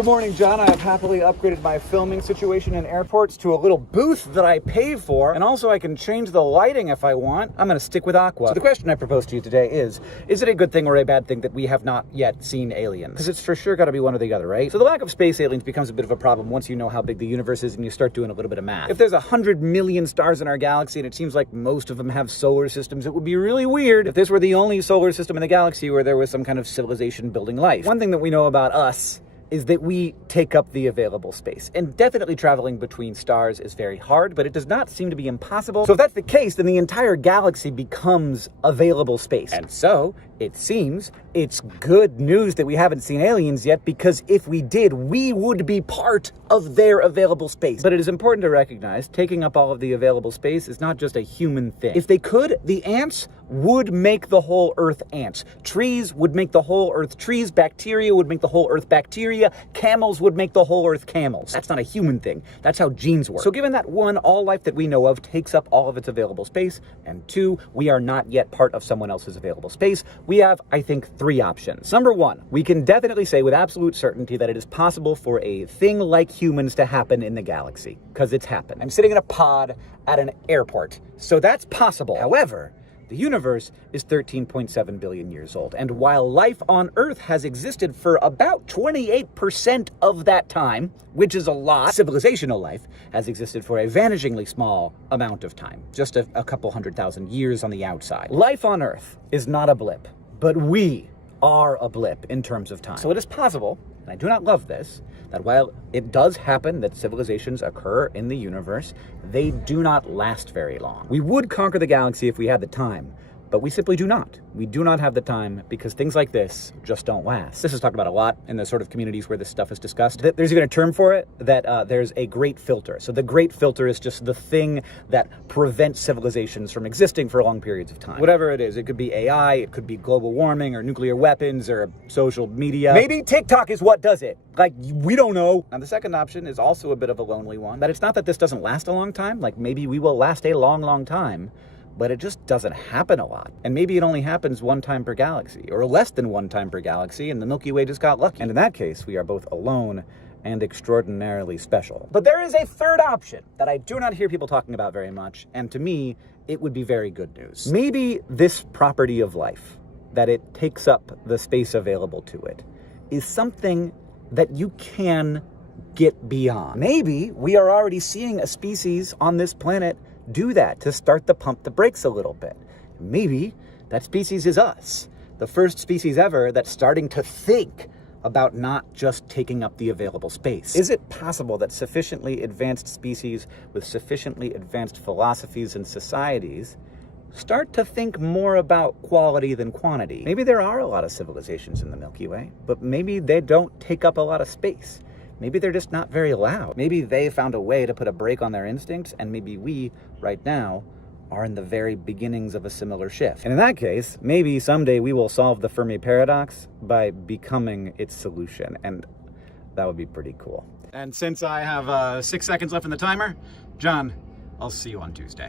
Good morning, John. I have happily upgraded my filming situation in airports to a little booth that I pay for, and also I can change the lighting if I want. I'm gonna stick with Aqua. So the question I propose to you today is it a good thing or a bad thing that we have not yet seen aliens? Because it's for sure gotta be one or the other, right? So the lack of space aliens becomes a bit of a problem once you know how big the universe is and you start doing a little bit of math. If there's 100 million stars in our galaxy and it seems like most of them have solar systems, it would be really weird if this were the only solar system in the galaxy where there was some kind of civilization building life. One thing that we know about us is that we take up the available space. And definitely traveling between stars is very hard, but it does not seem to be impossible. So if that's the case, then the entire galaxy becomes available space. And so, it seems, it's good news that we haven't seen aliens yet, because if we did, we would be part of their available space. But it is important to recognize, taking up all of the available space is not just a human thing. If they could, the ants would make the whole Earth ants. Trees would make the whole Earth trees. Bacteria would make the whole Earth bacteria. Camels would make the whole Earth camels. That's not a human thing. That's how genes work. So given that one, all life that we know of takes up all of its available space, and two, we are not yet part of someone else's available space, we have, I think, three options. Number one, we can definitely say with absolute certainty that it is possible for a thing like humans to happen in the galaxy, because it's happened. I'm sitting in a pod at an airport, so that's possible. However, the universe is 13.7 billion years old, and while life on Earth has existed for about 28% of that time, which is a lot, civilizational life has existed for a vanishingly small amount of time, just a couple 100,000 years on the outside. Life on Earth is not a blip, but we are a blip in terms of time. So it is possible, and I do not love this, that while it does happen that civilizations occur in the universe, they do not last very long. We would conquer the galaxy if we had the time, but we simply do not. We do not have the time because things like this just don't last. This is talked about a lot in the sort of communities where this stuff is discussed. There's even a term for it, that there's a great filter. So the great filter is just the thing that prevents civilizations from existing for long periods of time. Whatever it is, it could be AI, it could be global warming or nuclear weapons or social media. Maybe TikTok is what does it. Like, we don't know. Now, the second option is also a bit of a lonely one, that it's not that this doesn't last a long time, like maybe we will last a long, long time, but it just doesn't happen a lot. And maybe it only happens one time per galaxy, or less than one time per galaxy, and the Milky Way just got lucky. And in that case, we are both alone and extraordinarily special. But there is a third option that I do not hear people talking about very much, and to me, it would be very good news. Maybe this property of life, that it takes up the space available to it, is something that you can get beyond. Maybe we are already seeing a species on this planet do that to start to pump the brakes a little bit. Maybe that species is us, the first species ever that's starting to think about not just taking up the available space. Is it possible that sufficiently advanced species with sufficiently advanced philosophies and societies start to think more about quality than quantity? Maybe there are a lot of civilizations in the Milky Way, but maybe they don't take up a lot of space. Maybe they're just not very loud. Maybe they found a way to put a brake on their instincts, and maybe we, right now, are in the very beginnings of a similar shift. And in that case, maybe someday we will solve the Fermi paradox by becoming its solution, and that would be pretty cool. And since I have 6 seconds left in the timer, John, I'll see you on Tuesday.